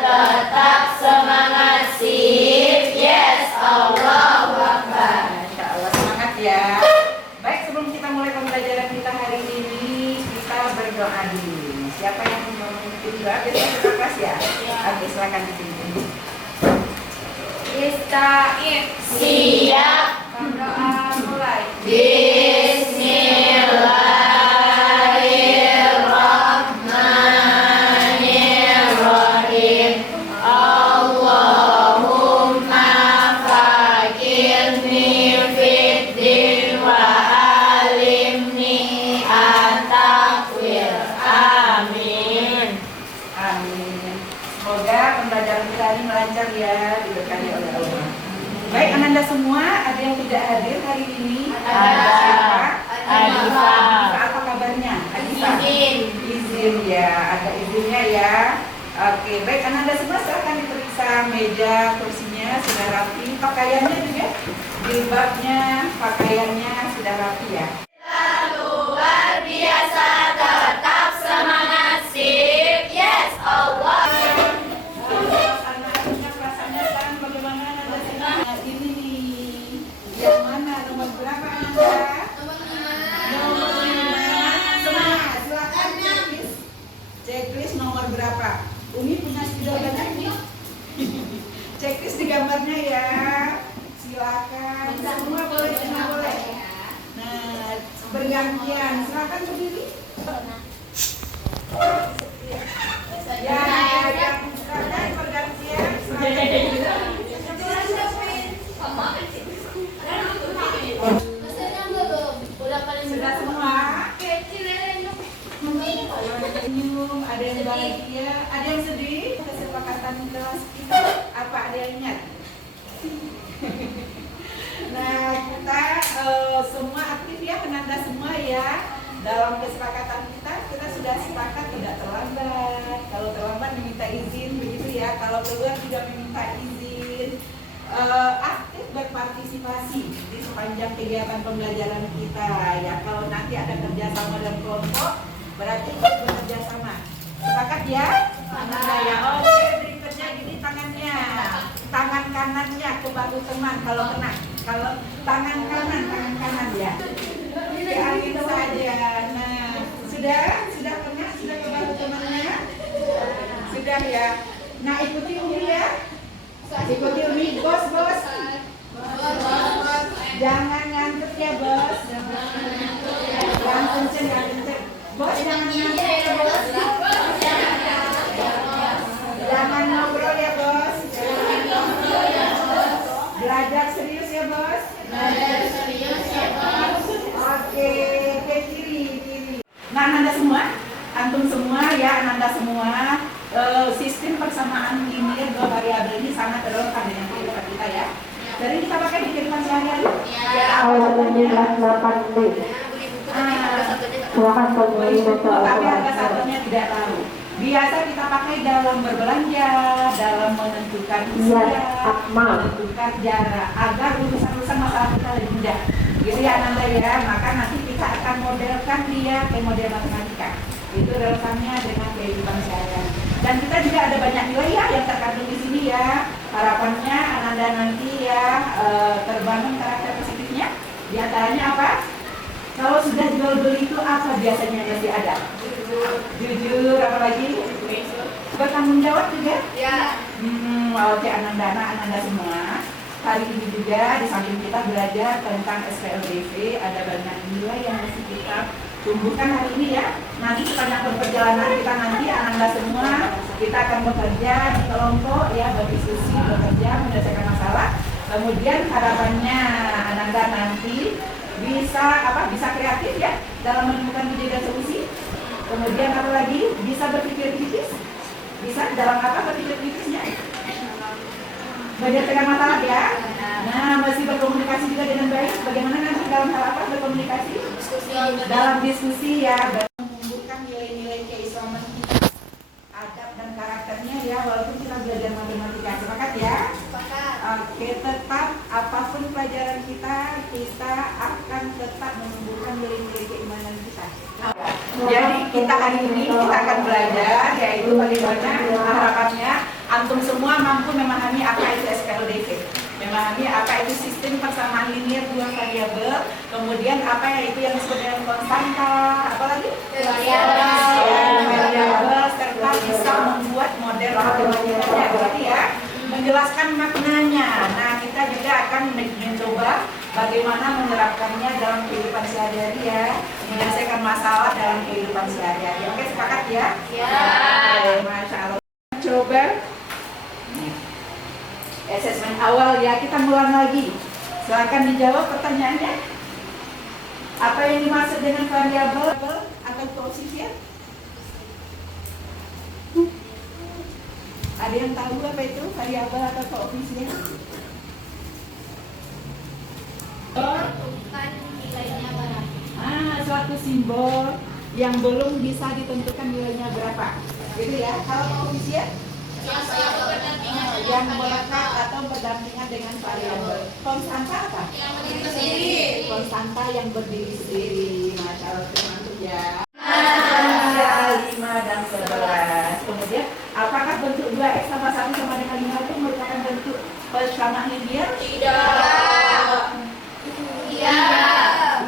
tetap semangat sip. Yes, Allahu Akbar. Insya Allah semangat ya. Baik, sebelum kita mulai pembelajaran kita hari ini, kita berdoa dulu. Siapa yang mau memimpin doa? Biasanya kita kelas ya? Oke, silakan dipimpin. Ista'in. Siap. Berdoa mulai. Bismillahirrahmanirrahim. Allahumma fakirni fiddin wa alimni at-taqwir. Amin. Amin. Semoga pembelajaran kita ini lancar ya, diberkahi oleh Allah. Baik, Ananda semua, ada yang tidak hadir hari ini? Ada. Siapa? Adifa. Apa kabarnya? Adifa. Izin. Ya, ada izinnya ya. Oke, baik, Ananda semua silakan diperiksa meja, kursinya sudah rapi, pakaiannya juga, jilbabnya, pakaiannya sudah rapi ya. Luar biasa, tetap semangat sip. Yes, Allah. Anak-anaknya perasaannya sekarang bagaimana Ananda semua? Nah, ini nih, yang mana? Nomor berapa Ananda? Nomor 5. Semua, silakan checklist. Checklist nomor berapa? Umi punya spidol banyak nih. Checklist di gambarnya ya. Silakan. Semua boleh, semua boleh. Nah, bergantian. Silakan berdiri. Ya, yang silakan bergantian. Sudah semua? Senyum, ada yang bahagia, ada yang sedih. Kesepakatan kelas kita apa, ada yang ingat? Nah, kita semua aktif ya, Ananda semua ya. Dalam kesepakatan kita sudah sepakat tidak terlambat. Kalau terlambat meminta izin begitu ya. Kalau keluar juga meminta izin. Aktif berpartisipasi di sepanjang kegiatan pembelajaran kita ya. Kalau nanti ada kerjasama dan kelompok, berarti bekerja sama. Sepakat ya? Ananda ya. Oke, berikutnya gini tangannya. Tangan kanannya ke bahu teman kalau kena. Kalau tangan kanan ya. Diangin saja. Nah, sudah kena, sudah ke bahu temannya. Sudah ya. Nah, ikuti Umi ya. Ikuti Umi, bos. Jangan ngantuk ya, bos. Jangan kenceng. Bos, jangan ngantuk ya, bos. Jangan ngobrol ya, bos. Belajar serius ya, bos. Oke, ke kiri. Nah, Ananda semua, antum semua ya, Ananda semua. Sistem persamaan linear dua variabel ini sangat relevan dengan kehidupan kita ya. Jadi kita pakai di kehidupan sehari-hari. Tapi harga satunya tidak tahu. Biasa kita pakai dalam berbelanja, dalam menentukan usia, menentukan jarak, agar urusan-urusan masalah kita lebih mudah. Gitu ya Ananda ya. Maka nanti kita akan modelkan dia ke model matematika. Itu relevannya dengan kehidupan sehari-hari. Dan kita juga ada banyak nilai ya yang terkandung di sini ya. Harapannya Ananda nanti ya terbangun karakter positifnya. Di antaranya apa? Kalau sudah jual beli itu apa biasanya yang ada? Jujur, apa lagi? Bertanggung jawab juga? Ya. Oke, Ananda semua. Hari ini juga di samping kita belajar tentang SPLDV, ada banyak nilai yang mesti kita tumbuhkan hari ini ya. Nanti sepanjang perjalanan kita nanti Ananda semua, kita akan bekerja di kelompok ya, berdiskusi, bekerja, menyelesaikan masalah. Kemudian harapannya Ananda nanti bisa kreatif ya dalam menemukan ide dan solusi. Kemudian apa lagi? Bisa berpikir kritis. Bisa dalam apa berpikir kritisnya? Menyelesaikan masalah ya. Nah, masih berkomunikasi juga dengan baik. Bagaimana nanti dalam hal apa berkomunikasi? Dalam diskusi ya, menumbuhkan nilai-nilai keislaman kita, adab dan karakternya ya, walaupun kita belajar matematika. Sepakat ya? Sepakat. Oke, tetap apapun pelajaran kita akan tetap menumbuhkan nilai-nilai keimanan kita. Jadi kita hari ini kita akan belajar, yaitu bagaimana harapannya Antum semua mampu memahami apa itu SPLDV, memahami apa itu sistem persamaan linear dua variabel, kemudian apa itu yang disebut dengan konstanta, apa lagi? Variabel, serta bisa membuat model matematikanya, berarti ya, menjelaskan maknanya. Nah, kita juga akan mencoba bagaimana menerapkannya dalam kehidupan sehari-hari ya, menyelesaikan masalah dalam kehidupan sehari-hari. Oke, sepakat ya? Ya. Masya Allah. Coba asesmen awal ya, kita mulai lagi. Silakan dijawab pertanyaannya. Apa yang dimaksud dengan variabel atau koefisien? Ada yang tahu apa itu variabel atau koefisien? Tentukan nilainya berapa. Suatu simbol yang belum bisa ditentukan nilainya berapa. Gitu ya. Kalau koefisien yang melekat atau berdampingan dengan variabel. Konstanta apa? Yang berdiri sendiri. Konstanta yang berdiri sendiri. Masya Allah, mantap ya. 5 dan 11. Kemudian, apakah bentuk 2x tambah 1 sama dengan 5 itu merupakan bentuk persamaan linear? Tidak. Iya.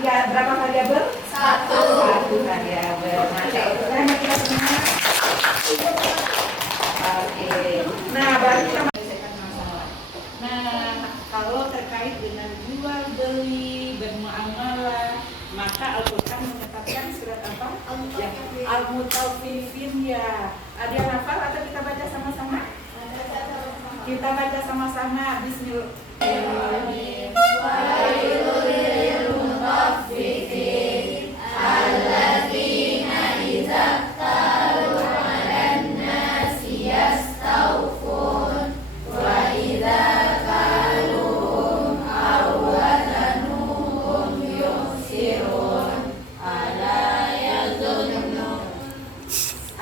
Iya, berapa variabel? 1. 1 variabel. Masya Allah, keren ya kita semua. Oke. Nah, baru kita menyelesaikan masalah. Nah, kalau terkait dengan jual beli, bermuamalah, maka Al-Quran menetapkan surat apa? Yang Al-Mutaffifin ya. Ada yang hafal atau kita baca sama-sama? Kita baca sama-sama. Bismillahirrahmanirrahim.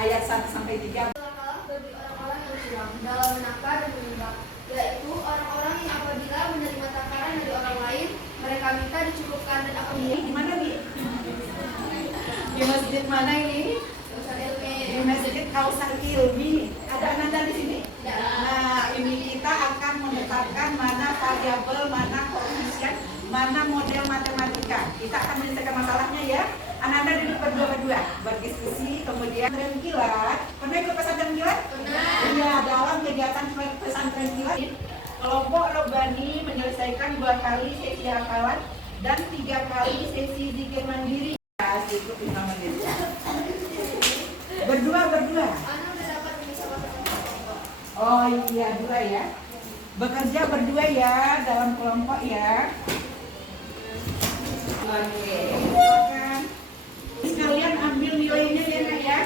Ayat 1 sampai 3. Celakalah bagi orang-orang yang curang dalam menakar dan menimbang, yaitu orang-orang yang apabila menerima takaran dari orang lain, mereka minta dicukupkan dan akan Di mana nih? Di masjid mana ini? Di masjid Kausar Ilmi. Ada Ananda di sini? Nah, ini kita akan menetapkan mana variabel, mana koefisien, mana model matematika. Kita akan menyelesaikan masalahnya ya. Ananda duduk berdua-berdua, berdiskusi, kemudian pesantren kilat. Pernah ikut pesantren kilat? Pernah. Iya, dalam kegiatan pesantren kilat, kelompok Robani menyelesaikan 2 kali sesi hafalan dan 3 kali sesi zikir mandiri. Ikut zikir mandiri. Berdua-berdua. Oh iya, 2 ya. Bekerja berdua ya, dalam kelompok ya. Oke. Silakan. Sekalian ambil nilainya ya, Nak ya.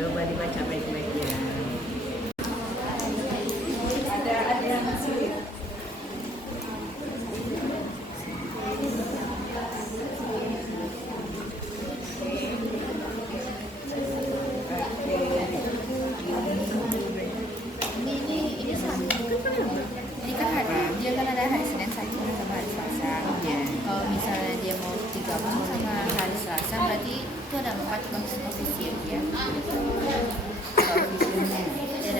Coba dibaca baik-baik ya. Ada yang sulit? Ini sama. Ini kan dia kan ada hari Senin sama hari Selasa. Kalau misalnya dia mau digabung sama hari Selasa, berarti itu ada 4 koefisien ya. Koefisiennya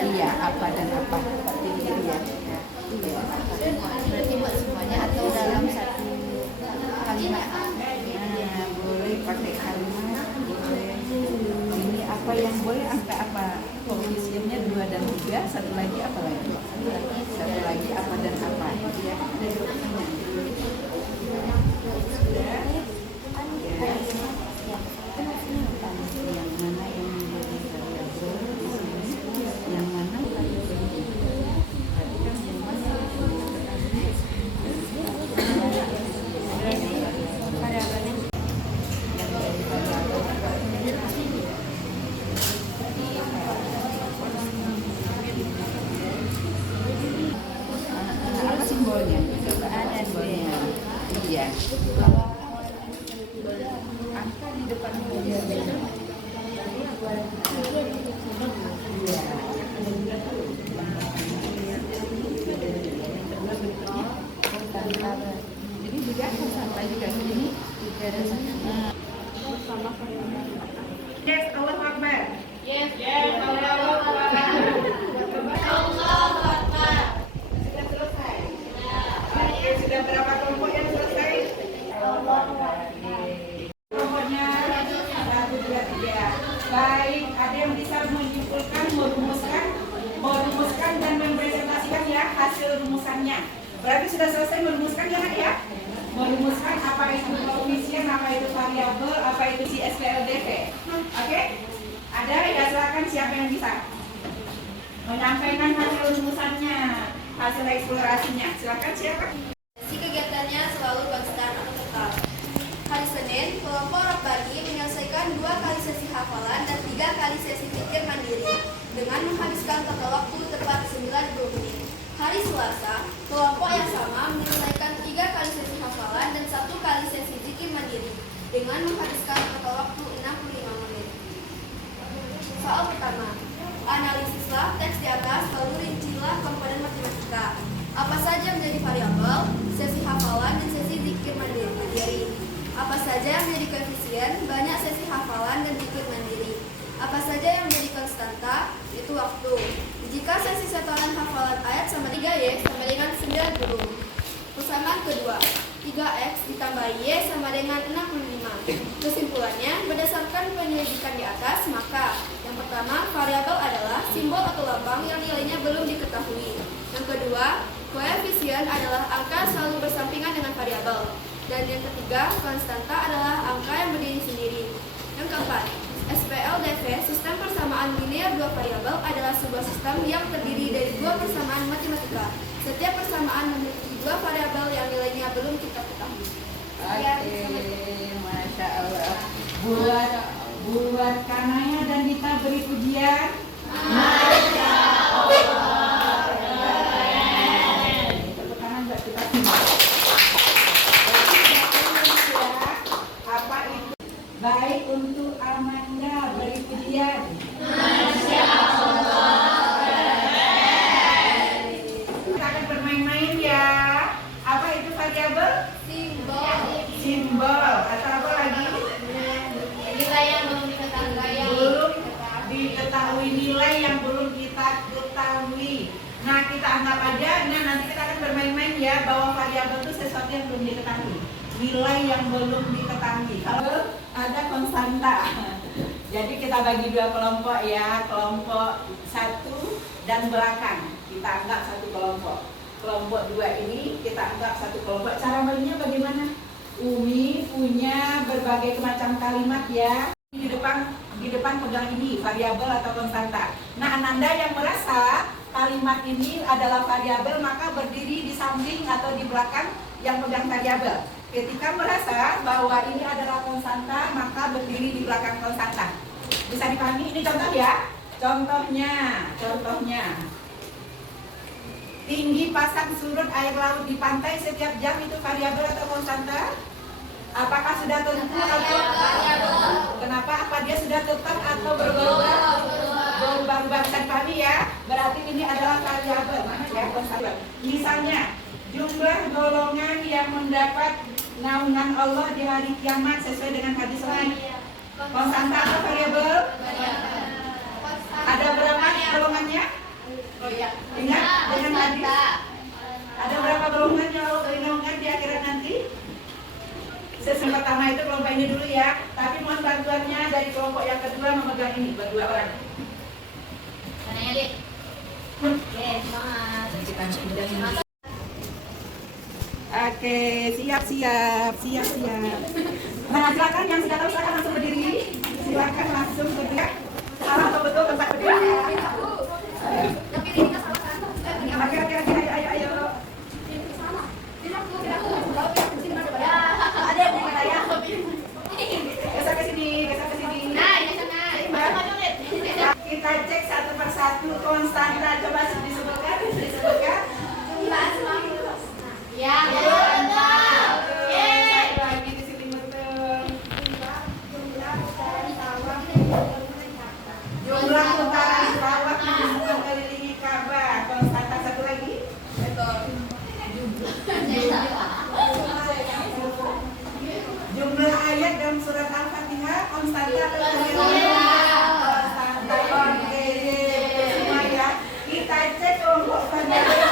Iya, apa dan apa. Jadi ya. berarti buat semuanya atau dalam satu kalimat. Nah, boleh pakai kalimat, boleh. Ini apa yang boleh, angka apa? Koefisiennya 2 dan 3, satu lagi apa lagi? Satu lagi apa dan apa? Ya, ada 2 pertanyaan. Sudah? Ya. Yang mana yang menjadi variabel di sini? Yang mana Yes, Allahu Akbar. Yes. Sudah selesai. Oke, sudah berapa kelompok yang selesai? Kelompoknya 1, 2, 3. Baik, ada yang bisa menyimpulkan, merumuskan dan mempresentasikan ya hasil rumusannya. Berarti sudah selesai merumuskan ya Nak ya? Merumuskan apa itu koefisien, apa itu variabel, apa itu si SPLDV. Oke? Ada ya, silakan siapa yang bisa menyampaikan hasil rumusannya, hasil eksplorasinya. Silakan siapa? Si kegiatannya selalu konstan atau tetap. Hari Senin, kelompok Rabbani menyelesaikan 2 kali sesi hafalan dan 3 kali sesi pikir mandiri dengan menghabiskan total waktu tepat 90 menit. Hari Selasa, kelompok yang sama menyelesaikan 3 kali sesi hafalan dan 1 kali sesi zikir mandiri dengan menghabiskan total waktu 65 menit. Soal pertama, analisislah teks di atas lalu rincilah komponen matematika. Apa saja menjadi variabel, sesi hafalan dan sesi zikir mandiri? Apa saja yang menjadi koefisien, banyak sesi hafalan dan zikir mandiri? Apa saja yang menjadi konstanta, itu waktu. Jika sesi setoran hafalan ayat sama 3Y sama dengan 90. Persamaan kedua, 3X ditambah Y sama dengan 65. Kesimpulannya, berdasarkan penyelidikan di atas, maka yang pertama, variabel adalah simbol atau lambang yang nilainya belum diketahui. Yang kedua, koefisien adalah angka selalu bersampingan dengan variabel. Dan yang ketiga, konstanta adalah angka yang berdiri sendiri. Yang keempat, SPLDV, sistem persamaan linear 2 variabel, adalah sebuah sistem yang terdiri dari 2 persamaan matematika. Setiap persamaan memiliki 2 variabel yang nilainya belum kita ketahui. Masya Allah. Buat Kanaya dan Dita beri pujian. Masya Allah. Tepuk tangan buat kita semua. Apa itu? Baik, untuk Amanda beri pujian. Masya Allah. Kita akan bermain-main ya. Apa itu variabel? Simbol atau apa lagi? Nilai yang belum diketahui. Belum diketahui, nilai yang belum kita ketahui. Nah, kita anggap aja, nanti kita akan bermain-main ya, bahwa variabel itu sesuatu yang belum diketahui, nilai yang belum diketahui. Kalau ada konstanta, jadi kita bagi 2 kelompok ya, kelompok 1 dan belakang kita anggap 1 kelompok. Kelompok 2 ini kita anggap 1 kelompok. Cara mainnya bagaimana? Umi punya berbagai macam kalimat ya. Di depan pegang ini variabel atau konstanta. Nah, Ananda yang merasa kalimat ini adalah variabel, maka berdiri di samping atau di belakang yang pegang variabel. Ketika merasa bahwa ini adalah konstanta, maka berdiri di belakang konstanta. Bisa dipahami? Ini contoh ya. Contohnya. Tinggi pasang surut air laut di pantai setiap jam itu variabel atau konstanta? Apakah sudah tentu atau kenapa? Apa dia sudah tetap atau berubah-ubah? Bisa dipahami ya? Berarti ini adalah variabel, ya, konstanta. Misalnya, jumlah golongan yang mendapat naungan Allah di hari kiamat sesuai dengan hadis lain. Konstanta atau variabel? Ada berapa golongannya? Ingat dengan hadis? Ada berapa golongan yang Allah naungan di akhirat nanti? Sesi pertama itu kelompok ini dulu ya. Tapi mohon bantuannya dari kelompok yang kedua memegang ini berdua orang. Kanaya, Dik. Oke, semangat. Oke, siap. Nah, silakan yang sudah tahu silakan langsung berdiri. Silakan langsung berdiri. Salah atau betul tempat berdiri? Oke, ayo. Geser ke sini. Nah, ini sana. Kita cek satu persatu konstanta. Coba disebutkan. Ya. Satu lagi di sini betul. Jumlah putaran sawah yang mengelilingi dalam surat Al-Fatihah? Konstanta atau Konstanta. Oke, semua ya. Kita cek kelompok Fariabel.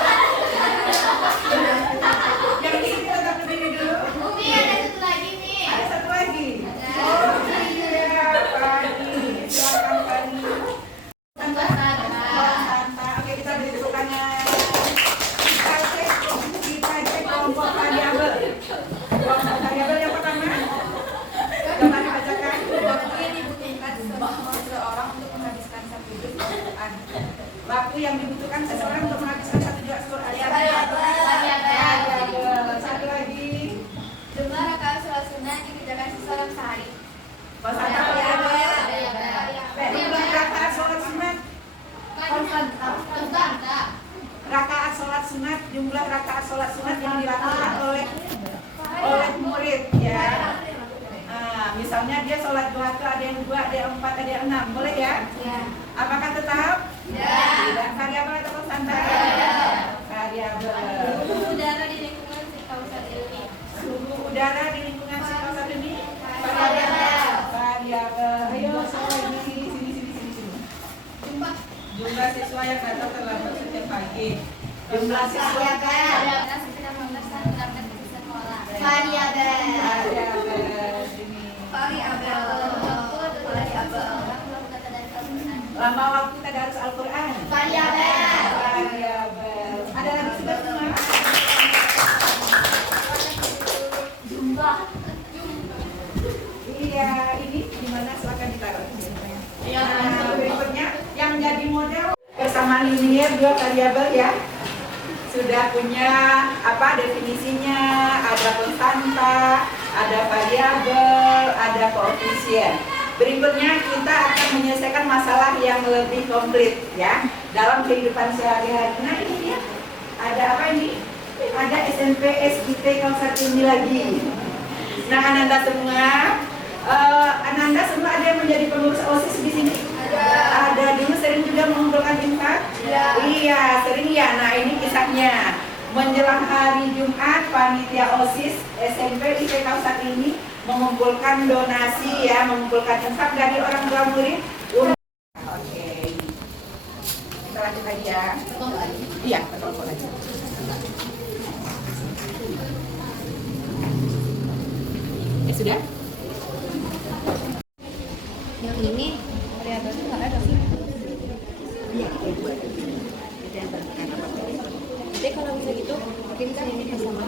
Yang di sini tetap berdiri dulu. Umi ada satu lagi nih. Ada satu lagi. Oh iya, Fani. Silakan Fani. Konstanta. Oke, kita beri tepuk tangan. Kita cek kelompok Fariabel. Kelompok Fariabel yang pertama. Dapat dibacakan. Waktu yang dibutuhkan seseorang untuk menghabiskan satu juz Al-Quran. Waktu yang dibutuhkan seseorang untuk menghabiskan satu juz Al-Quran. Satu lagi. Jumlah rakaat sholat sunnah yang dikerjakan seseorang sehari. Konstanta Fariabel. Jumlah rakaat sholat sunat. Rakaat sholat sunat, jumlah rakaat sholat sunat yang dilakukan oleh murid ya. Nah, misalnya dia sholat 2 itu ada yang 2, ada yang 4, ada yang 6, boleh ya? Apakah tetap? Tidak. Variabel atau konstanta? Variabel. Suhu udara di lingkungan kawasan ini. Suhu udara di lingkungan si kawasan ini? Variabel. Variabel. Ayo semua ini sini. Jumlah siswa yang datang terlambat setiap pagi. Jumlah siswa Variabel. Lama waktu tadarus Al-Quran. Variabel. Ada lagi sudah semua? Iya, ini gimana? Silakan ditaruh. Nah, berikutnya yang jadi model bersama linier 2 variabel ya. Sudah punya apa definisinya, ada konstanta, ada variabel, ada koefisien. Berikutnya kita akan menyelesaikan masalah yang lebih komplit ya dalam kehidupan sehari-hari. Nah ini dia, ada apa ini? Ada SMP SIT Kausar ini lagi. Nah Ananda semua ada yang menjadi pengurus OSIS di sini? Ada dulu sering juga mengumpulkan infak? Iya, sering ya. Nah ini kisahnya. Menjelang hari Jumat, panitia OSIS SMP IP Kausar ini mengumpulkan donasi ya, mengumpulkan infak dari orang tua murid. Oke. Kita lanjut lagi ya. Iya, kelompok lagi. Ya sudah? Yang ini variabel itu nggak ada sih. Iya, kita buat. Kita yang tentukan apa? Jadi kalau bisa gitu, mungkin kan ini bersama.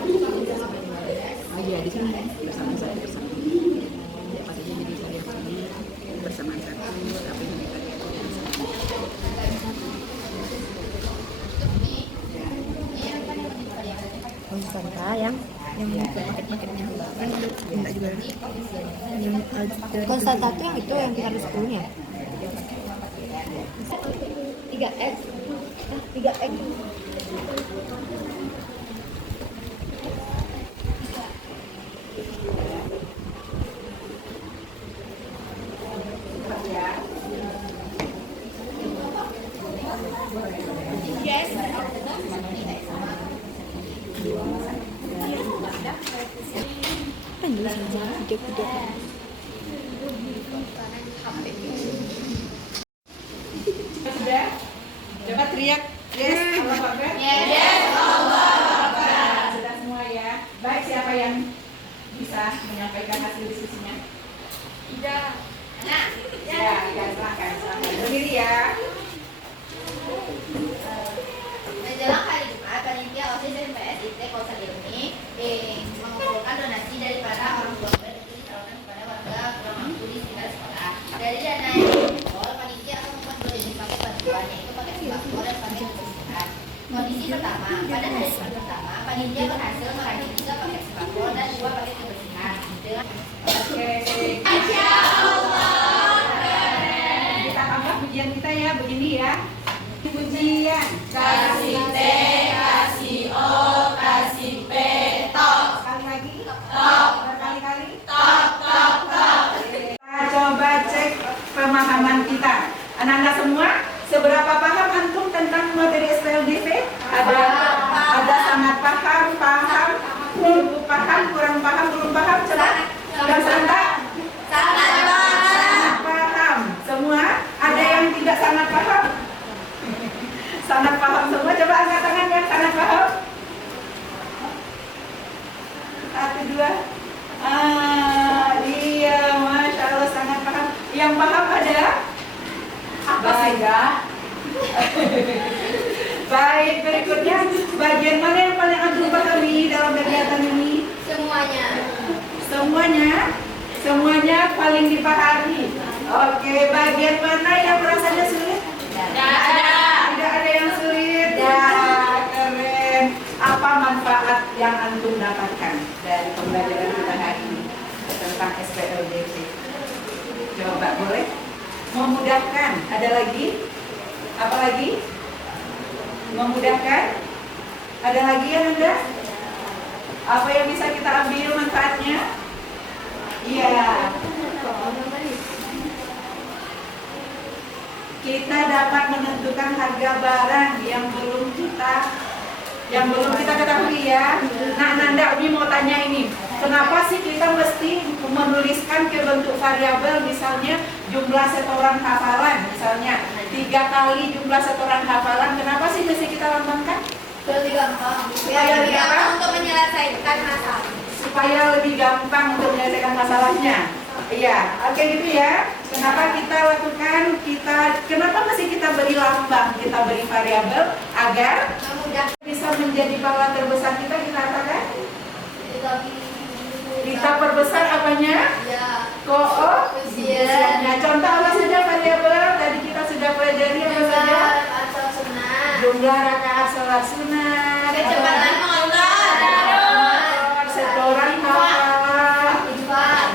Oh iya, di sini bersama saya bersama. Ya, pas aja jadi saya sini bersama satu, tapi ini tadi Konstanta yang paket-paketnya kan minta juga yang konstanta itu yang kita harus punya 3x 3x video-video sudah. Coba teriak yes, Allah Akbar. Yes, Allah Akbar. Sudah semua ya. Baik, siapa yang bisa menyampaikan hasil diskusinya? Ida. Nah, Ya, silakan. Berdiri ya. menjelang hari Jumat, panitia OSIS dan PSIT Kausar Ilmi mengumpulkan donasi dari para orang tua murid untuk disalurkan kepada warga kurang mampu di sekitar sekolah. Dari dana yang dikumpul, panitia akan membuat 2 jenis paket bantuan, yaitu paket sembako dan paket kebersihan. Kondisi pertama, pada hari pertama, panitia berhasil meraih 3 paket sembako dan 2 paket kebersihan. Dengan Oke. Masya Allah. Kita anggap pujian kita ya, begini ya. Pujian. Kasih T, kasih O, kasih P, top. Sekali lagi. Top. Berkali-kali. Top. Kita coba cek pemahaman kita. Anak-anak semua, seberapa paham antum tentang materi SPLDV? Ada sangat paham, kurang paham, belum paham. Coba. Konstanta. Yang paham ada? Baik. Baik, berikutnya bagian mana yang paling antum pahami dalam kegiatan ini? Semuanya. Semuanya paling dipahami. Oke, bagian mana yang rasanya sulit? Tidak ada yang sulit. Ya, keren. Apa manfaat yang antum dapatkan dari pembelajaran kita hari ini tentang SPLDT? Coba boleh? Memudahkan. Ada lagi? Apa lagi? Memudahkan. Ada lagi ya Nanda? Apa yang bisa kita ambil manfaatnya? Iya. Kita dapat menentukan harga barang yang belum kita ketahui ya. Nah Nanda, Umi mau tanya ini, kenapa sih kita mesti menuliskan ke bentuk variabel, misalnya jumlah setoran hafalan, misalnya 3 kali jumlah setoran hafalan, kenapa sih mesti kita lambangkan? Lebih gampang. Supaya lebih gampang untuk menyelesaikan masalah. Supaya lebih gampang untuk menyelesaikan masalahnya. Iya, oke gitu ya. Kenapa kita lakukan? Kenapa mesti kita beri lambang, kita beri variabel agar Mudah. bisa menjadi pahala terbesar kita apakan? Kita perbesar apanya? Ya. Koefisiennya. Contoh apa saja variabel? Tadi kita sudah pelajari apa saja? Atau sunat. Jumlah rakaat sholat sunat, Kecepatan mengontrol. setoran hafalan,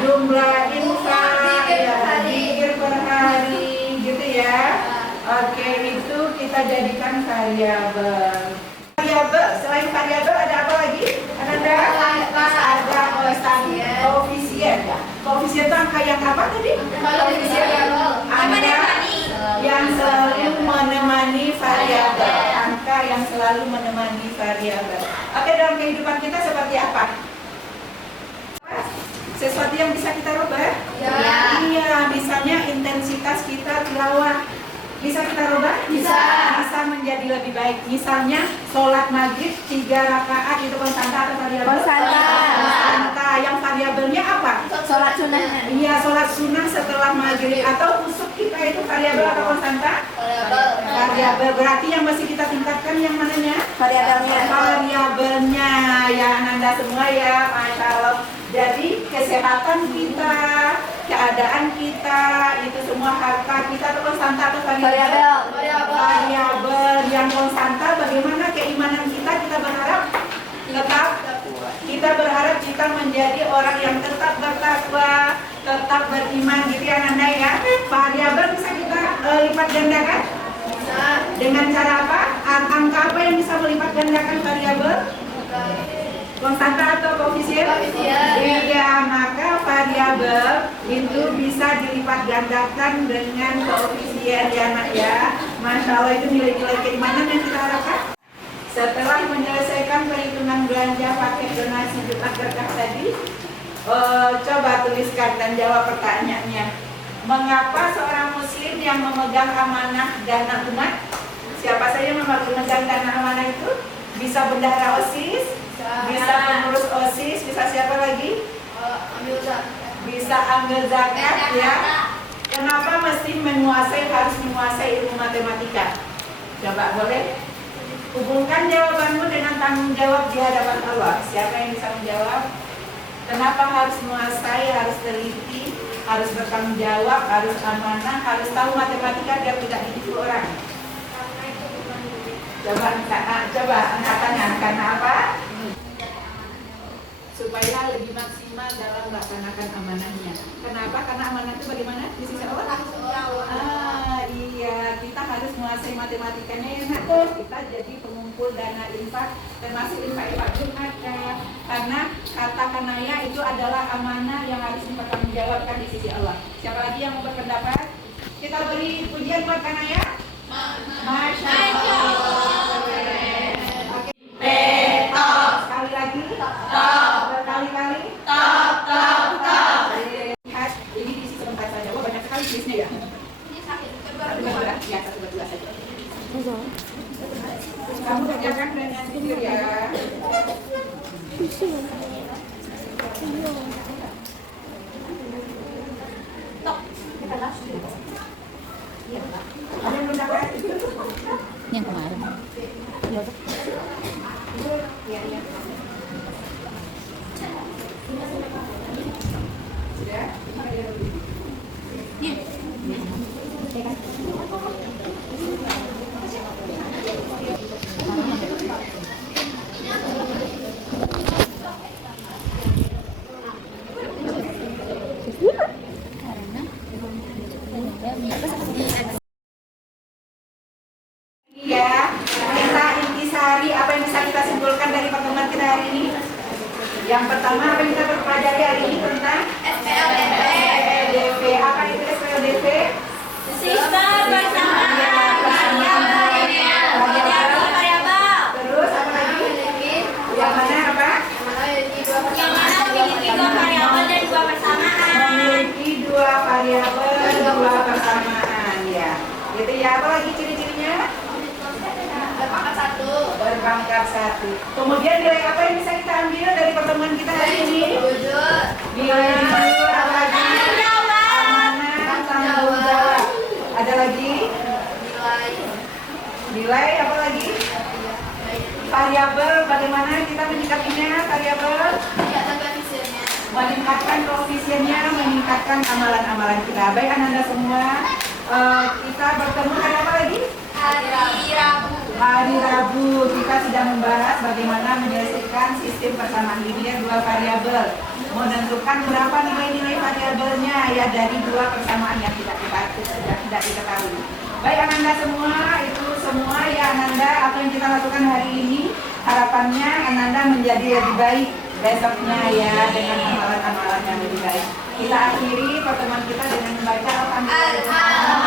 jumlah infak, zikir per hari, gitu ya. Oke, itu kita jadikan variabel. Selain variabel ada apa lagi? Ada koefisien. Koefisien itu angka yang apa tadi? Angka yang selalu menemani variabel. Angka yang selalu menemani variabel. Oke, dalam kehidupan kita seperti apa? Sesuatu yang bisa kita rubah? Ya. Iya, misalnya intensitas kita tilawah. Bisa kita rubah? Bisa. Bisa menjadi lebih baik. Misalnya sholat maghrib 3 rakaat itu konstanta atau variabel? Konstanta. Yang variabelnya apa? Sholat sunnah. Iya, sholat sunnah setelah maghrib. Atau khusuk kita itu variabel atau konstanta? Variabel. Berarti yang masih kita tingkatkan yang mananya? Variabelnya. Ya Nanda semua ya, Masya Allah. Jadi kesehatan kita, keadaan kita, itu semua harta kita itu konstanta atau variabel? Variabel yang konstanta. Bagaimana keimanan kita berharap tetap, kita berharap kita menjadi orang yang tetap bertakwa, tetap beriman gitu ya Nanda ya. Variabel bisa kita lipat gandakan? Dengan cara apa? Angka apa yang bisa melipat gandakan variabel? Konstanta atau koefisien? Iya, maka variabel itu bisa dilipat gandakan dengan koefisien ya nak ya. Masya Allah, itu nilai-nilai keimanan yang kita harapkan. Setelah menyelesaikan perhitungan belanja paket donasi Jumat Berkah tadi, coba tuliskan dan jawab pertanyaannya. Mengapa seorang muslim yang memegang amanah dana umat, siapa saja yang memegang dana amanah itu, bisa bendahara OSIS, bisa pengurus OSIS, bisa siapa lagi? Bisa ambil zakat ya. Kenapa mesti harus menguasai ilmu matematika? Coba boleh hubungkan jawabanmu dengan tanggung jawab di hadapan Allah. Siapa yang bisa menjawab? Kenapa harus menguasai, harus teliti, harus bertanggung jawab, harus amanah, harus tahu matematika biar tidak ditipu orang? Coba angkatannya, karena apa? Supaya lebih maksimal dalam melaksanakan amanahnya. Kenapa? Karena amanah itu bagaimana? Di sisi Allah? Iya, kita harus menguasai matematikanya ya nak. Kita jadi pengumpul dana infak, termasuk infak Jumat ya. Karena kata kanaya itu adalah amanah yang harus dipertanggungjawabkan di sisi Allah. Siapa lagi yang mau berpendapat? Kita beri pujian buat kanaya. Masya Allah. Oke. Sekali lagi. Berkali-kali. Lihat, ini diisi sebentar saja. Wah, banyak sekali tulisnya ya. Ya, satu berdua saja. Kamu kerjakan dengan jujur ya. Tok, kita Ada yang belum dapat? Yang kemarin. Sudah? Ya, kita intisari apa yang bisa kita simpulkan dari pertemuan kita hari ini. Yang pertama apa yang kita pelajari hari ini tentang SPLDP. Apa itu SPLDP? Sistem Terus apa lagi? Yang mana apa? yang mana memiliki dua variabel dan dua persamaan. Memiliki dua variabel, dua persamaan ya. Gitu ya. Apa lagi ciri-cirinya? Berpangkat satu. Berpangkat satu. Kemudian nilai apa yang bisa kita ambil dari pertemuan kita hari ini? Jujur. Nilai jujur, apa lagi? Tanggung jawab. Amanah, tanggung jawab. Ada lagi? Nilai. Nilai apa lagi? Variabel, bagaimana kita menyikapinya? Variabel Meningkatkan koefisiennya. meningkatkan koefisiennya, meningkatkan amalan-amalan kita. Baik Ananda semua, kita bertemu hari apa lagi? Hari Rabu. Hari Rabu kita sudah membahas bagaimana menyelesaikan sistem persamaan linear dua variabel, menentukan berapa nilai-nilai variabelnya ya dari dua persamaan yang tidak diketahui. Baik Ananda semua, itu semua ya Ananda apa yang kita lakukan hari ini, harapannya Ananda menjadi lebih baik besoknya ya dengan amalan-amalan yang lebih baik. Kita akhiri pertemuan kita dengan membaca Alhamdulillah.